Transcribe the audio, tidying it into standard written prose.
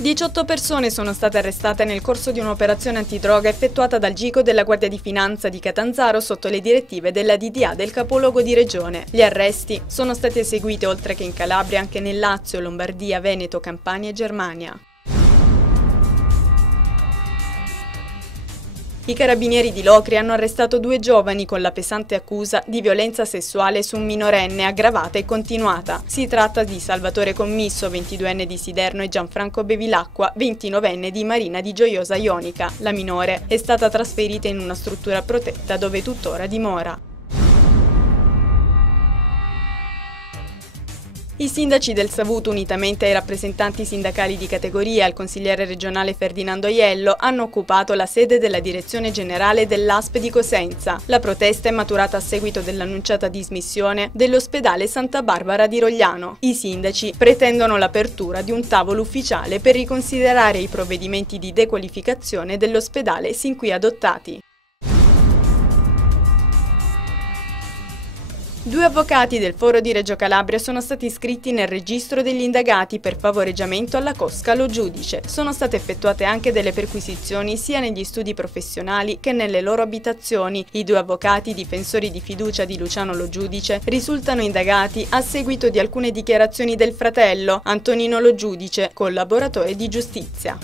18 persone sono state arrestate nel corso di un'operazione antidroga effettuata dal GICO della Guardia di Finanza di Catanzaro sotto le direttive della DDA del capoluogo di regione. Gli arresti sono stati eseguiti oltre che in Calabria anche nel Lazio, Lombardia, Veneto, Campania e Germania. I carabinieri di Locri hanno arrestato 2 giovani con la pesante accusa di violenza sessuale su un minorenne aggravata e continuata. Si tratta di Salvatore Commisso, 22enne di Siderno, e Gianfranco Bevilacqua, 29enne di Marina di Gioiosa Ionica. La minore è stata trasferita in una struttura protetta dove tuttora dimora. I sindaci del Savuto, unitamente ai rappresentanti sindacali di categoria e al consigliere regionale Ferdinando Aiello, hanno occupato la sede della direzione generale dell'ASP di Cosenza. La protesta è maturata a seguito dell'annunciata dismissione dell'ospedale Santa Barbara di Rogliano. I sindaci pretendono l'apertura di un tavolo ufficiale per riconsiderare i provvedimenti di dequalificazione dell'ospedale sin qui adottati. 2 avvocati del Foro di Reggio Calabria sono stati iscritti nel registro degli indagati per favoreggiamento alla cosca Lo Giudice. Sono state effettuate anche delle perquisizioni sia negli studi professionali che nelle loro abitazioni. I 2 avvocati difensori di fiducia di Luciano Lo Giudice risultano indagati a seguito di alcune dichiarazioni del fratello, Antonino Lo Giudice, collaboratore di giustizia.